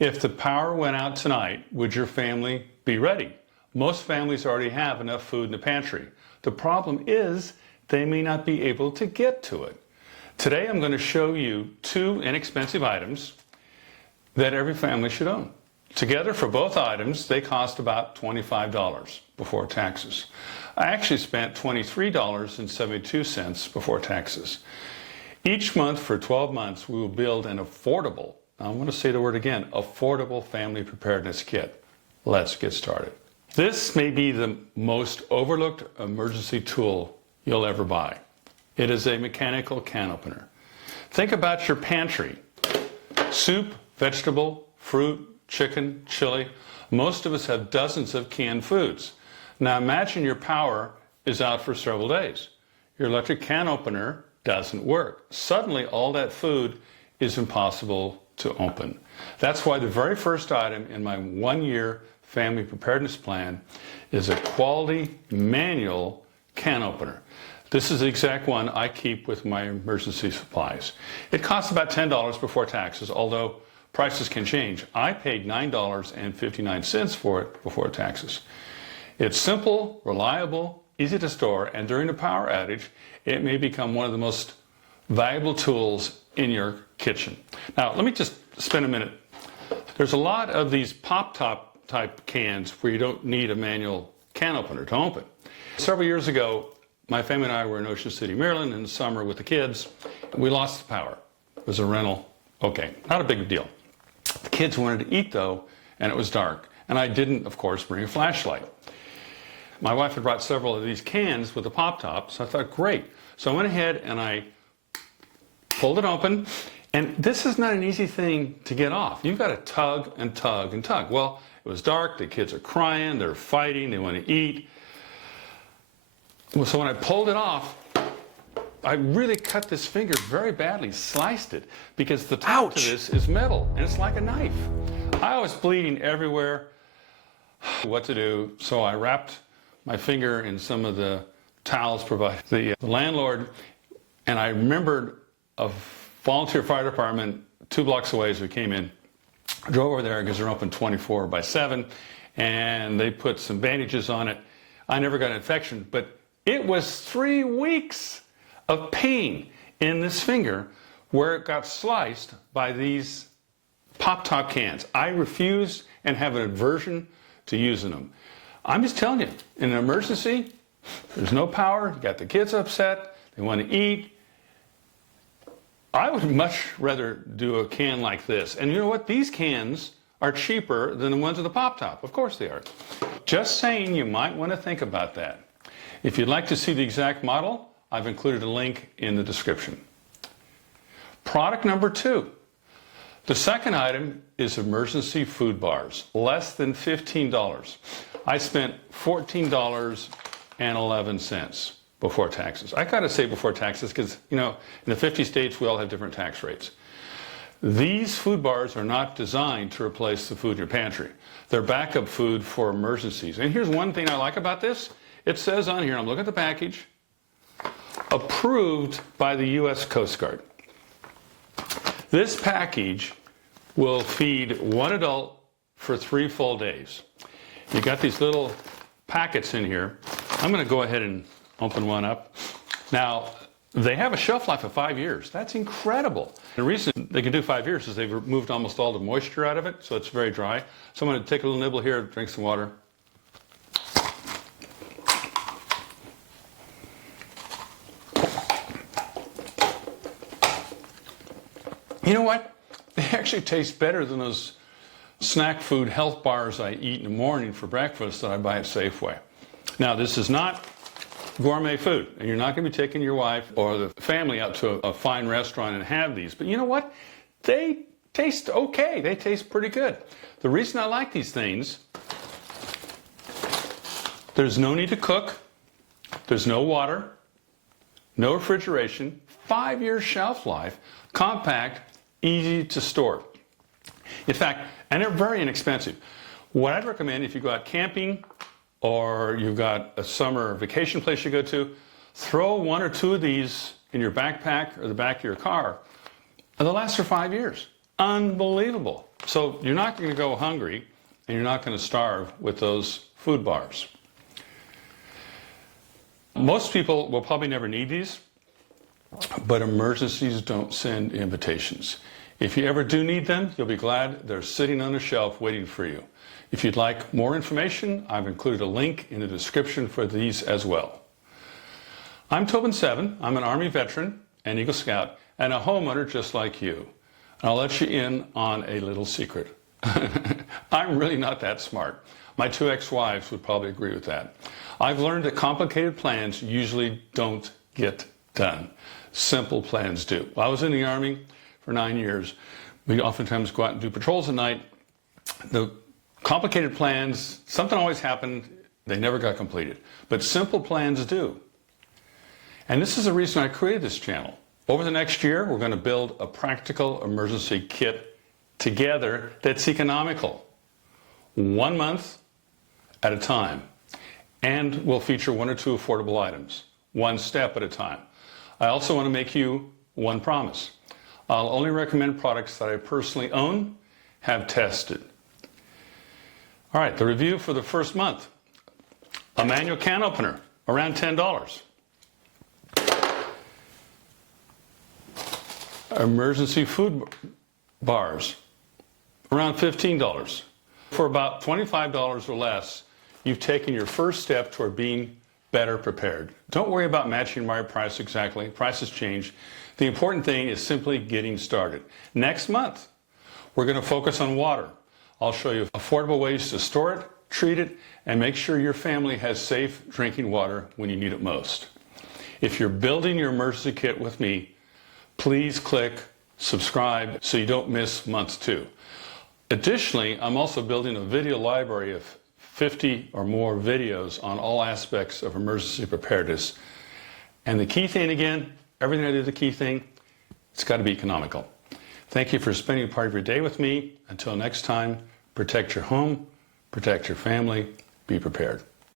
If the power went out tonight, would your family be ready? Most families already have enough food in the pantry. The problem is they may not be able to get to it. Today I'm going to show you two inexpensive items that every family should own. Together for both items, they cost about $25 before taxes. I actually spent $23.72 before taxes. Each month for 12 months, we will build an affordable, I want to say the word again, affordable family preparedness kit. Let's get started. This may be the most overlooked emergency tool you'll ever buy. It is a mechanical can opener. Think about your pantry. Soup, vegetable, fruit, chicken, chili. Most of us have dozens of canned foods. Now imagine your power is out for several days. Your electric can opener doesn't work. Suddenly all that food is impossible to open. That's why the very first item in my 1-year family preparedness plan is a quality manual can opener. This is the exact one I keep with my emergency supplies. It costs about $10 before taxes, although prices can change. I paid $9.59 for it before taxes. It's simple, reliable, easy to store, and during a power outage, it may become one of the most valuable tools in your kitchen. Now, let me just spend a minute. There's a lot of these pop-top type cans where you don't need a manual can opener to open. Several years ago, my family and I were in Ocean City, Maryland in the summer with the kids. We lost the power. It was a rental. Okay, not a big deal. The kids wanted to eat though, and it was dark. And I didn't, of course, bring a flashlight. My wife had brought several of these cans with a pop top, so I thought, great. So I went ahead and I pulled it open, and this is not an easy thing to get off. You've got to tug and tug and tug. Well, it was dark, the kids are crying, they're fighting, they want to eat. Well, so when I pulled it off, I really cut this finger very badly, sliced it, because the top to this is metal, and it's like a knife. I was bleeding everywhere. What to do? So I wrapped my finger in some of the towels provided the landlord, and I remembered a volunteer fire department 2 blocks away as we came in. I drove over there because they're open 24/7, and they put some bandages on it. I never got an infection, but it was 3 weeks of pain in this finger where it got sliced by these pop-top cans. I refuse and have an aversion to using them. I'm just telling you, in an emergency, there's no power, you got the kids upset, they want to eat. I would much rather do a can like this. And you know what? These cans are cheaper than the ones with the pop-top. Of course they are. Just saying, you might want to think about that. If you'd like to see the exact model, I've included a link in the description. Product number 2. The second item is emergency food bars, less than $15. I spent $14.11 before taxes. I gotta say before taxes because, you know, in the 50 states we all have different tax rates. These food bars are not designed to replace the food in your pantry. They're backup food for emergencies. And here's one thing I like about this. It says on here, I'm looking at the package, approved by the U.S. Coast Guard. This package will feed one adult for 3 full days. You got these little packets in here. I'm going to go ahead and open one up. Now, they have a shelf life of 5 years. That's incredible. The reason they can do 5 years is they've removed almost all the moisture out of it, so it's very dry. So I'm going to take a little nibble here, drink some water. You know what? They actually taste better than those snack food health bars I eat in the morning for breakfast that I buy at Safeway. Now, this is not gourmet food, and you're not going to be taking your wife or the family out to a fine restaurant and have these. But you know what? They taste okay. They taste pretty good. The reason I like these things, there's no need to cook. There's no water, no refrigeration, 5-year shelf life, compact, easy to store. In fact, and they're very inexpensive. What I'd recommend if you go out camping or you've got a summer vacation place you go to, throw 1 or 2 of these in your backpack or the back of your car, and they'll last for 5 years. Unbelievable. So you're not going to go hungry and you're not going to starve with those food bars. Most people will probably never need these, but emergencies don't send invitations. If you ever do need them, you'll be glad they're sitting on a shelf waiting for you. If you'd like more information, I've included a link in the description for these as well. I'm 𝐃𝐨𝐧'𝐭. I'm an Army veteran, an Eagle Scout, and a homeowner just like you. And I'll let you in on a little secret. I'm really not that smart. My 2 ex-wives would probably agree with that. I've learned that complicated plans usually don't get done. Simple plans do. Well, I was in the Army for 9 years. We oftentimes go out and do patrols at night. The complicated plans, something always happened, they never got completed. But simple plans do. And this is the reason I created this channel. Over the next year, we're going to build a practical emergency kit together that's economical. 1 month at a time. And we'll feature 1 or 2 affordable items, 1 step at a time. I also want to make you one promise. I'll only recommend products that I personally own, have tested. All right, the review for the first month. A manual can opener, around $10. Emergency food bars, around $15. For about $25 or less, you've taken your first step toward being better prepared. Don't worry about matching my price exactly. Prices change. The important thing is simply getting started. Next month, we're going to focus on water. I'll show you affordable ways to store it, treat it, and make sure your family has safe drinking water when you need it most. If you're building your emergency kit with me, please click subscribe so you don't miss month 2. Additionally, I'm also building a video library of 50 or more videos on all aspects of emergency preparedness. And the key thing again, everything I do, the key thing, it's got to be economical. Thank you for spending part of your day with me. Until next time, protect your home, protect your family, be prepared.